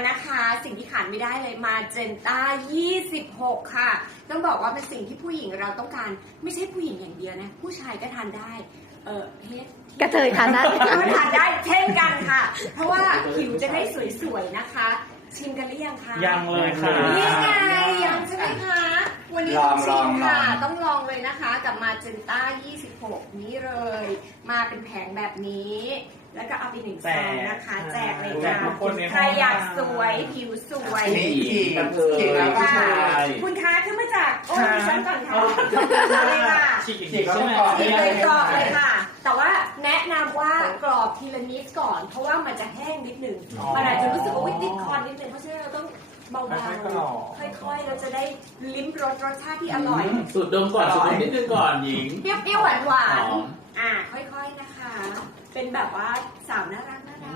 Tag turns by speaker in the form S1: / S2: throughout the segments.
S1: นะคะสิ่งที่ขาดไม่ได้เลยมาเจนต้า26ค่ะต้องบอกว่าเป็นสิ่งที่ผู้หญิงเราต้องการไม่ใช่ผู้หญิงอย่างเดียวนะผู้ชายก็ทานได้เพศ
S2: กระเทยทานได้
S1: ก็ทานได้เช่นกันค่ะเพราะว่าผิวจะได้สวยๆนะคะชิมกันหรือยังคะ
S3: ยังเลยค่ะ
S1: นี่ไงยังใช่ไหมคะวันนี้ต้องชิมค่ะต้องลองเลยนะคะกับมาเจนต้า26นี้เลยมาเป็นแผงแบบนี้แล้วก็เอาไป1 ซองนะคะแจกเลยจ้าใครอยากสวยผิวสวยคุณคะขึ้นมาจากโอ้ยฉันก่อนค่ะเลยค่ะ
S3: ฉีกใช่ไหม
S1: ฉีกเลยกรอบเลยค่ะแต่ว่าแนะนำว่ากรอบทีละนิดก่อนเพราะว่ามันจะแห้งนิดหนึ่งมันอาจจะรู้สึกว่าติดคอนิดนึงเพราะฉะนั้นเราต้องเบาๆค่อยๆเราจะได้ลิ้มรสชาติที่อร่อย
S3: สูตรดมก่อนสูตรนิดนึงก่อนหญิง
S1: เปรี้ยวๆหวานๆค่อยๆนะคะเป็นแบบว่าสาวน่ารัก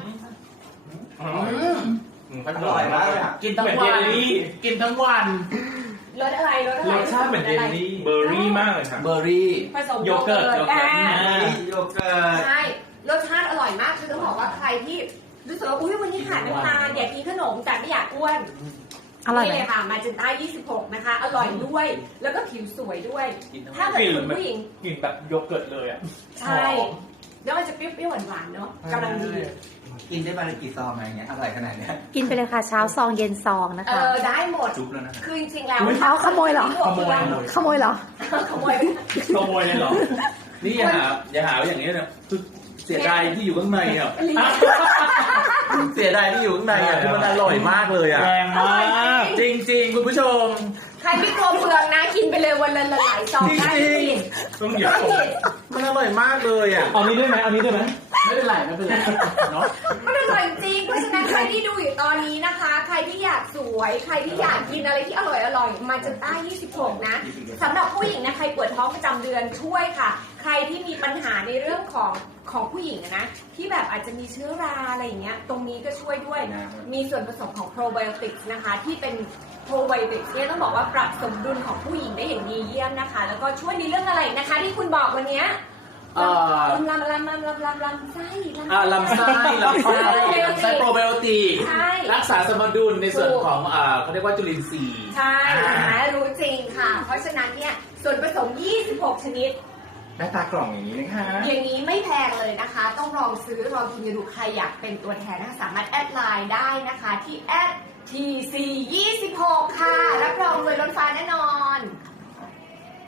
S3: อร่อยมากกินทั้งวันกินทั้งวัน
S1: รสอะไรร
S3: สชาติเหมือนเยลลี่เบอร์รี่มากเลยครับเบอร์รี่
S1: ผสม
S3: โยเกิร์ต
S1: ใช่รสชาติอร่อยมากคือต้องบอกว่าใครที่รู้สึกว่าอุ้ยวันนี้ขาดน้ำตาลอยากกินขนมแต่ไม่อยากอ้วนนี่เลยค่ะมาเจนต้า26นะคะอร่อยด้วยแล้วก็ผิวสวยด้วยถ้าเกิดคุณผู้หญิง
S3: กินแบบโยเกิร์ตเลยอ่ะ
S1: ใช่แล้วมันจะเปรี้ยวๆหวานๆเนาะกำลังดี
S4: กินได้วันละกี่ซองอะไรเงี้ยอร่อยขนาดนี้
S2: กินไปเลยค่ะเช้าซองเย็นซองนะคะ
S1: ได้หมด
S4: จุ๊บแล้วนะ
S1: คือจริงๆแล้ว
S2: เขาขโมยเหรอขโมยเหรอ
S1: ขโมย
S3: เลยเหรอนี่อย่าหาว่าอย่างนี้นะคือเสียดายที่อยู่ข้างในอ่ะเสียดายที่อยู่ข้างในอ่ะที่มันอร่อยมากเลยอ่ะแรงมากจริงๆคุณผู้ชม
S1: ใครไม่กลัวเปลืองนะกินไปเลยวันละหลายซองได้
S3: ต้องเยอะมันอร่อยมากเลยอ่ะเอานี้ด้วยไหมไม่เป็นไรเนาะ
S1: มันอร่อยจริงเพราะฉะนั้นใครที่ดูอยู่ตอนนี้นะคะใครที่อยากสวยใครที่อยากกินอะไรที่อร่อยมาเจนต้า26นะสำหรับผู้หญิงนะใครปวดท้องประจำเดือนช่วยค่ะใครที่มีปัญหาในเรื่องของผู้หญิงนะที่แบบอาจจะมีเชื้อราอะไรอย่างเงี้ยตรงนี้ก็ช่วยด้วยมีส่วนผสมของโปรไบโอติกส์นะคะที่เป็นโปรไบโอติกส์เนี่ยต้องบอกว่าปรับสมดุลของผู้หญิงได้อย่างดีเยี่ยมนะคะแล้วก็ช่วยในเรื่องอะไรนะคะที่คุณบอกวันนี้ลำไส้
S3: ลำไส้โปรไบโอติกรักษาสมดุลในส่วนของเขาเรียกว่าจุลินทรีย์
S1: ใช่รู้จริงค่ะเพราะฉะนั้นเนี่ยส่วนผสม26ชนิด
S3: หน้าตากล่องอย่างนี้นะคะ
S1: อย่างนี้ไม่แพงเลยนะคะต้องลองซื้อลองกินดูใครอยากเป็นตัวแทนนะคะสามารถแอดไลน์ได้นะคะที่ @tc26 ค่ะรับรองเลยล้นฟ้าแน่นอน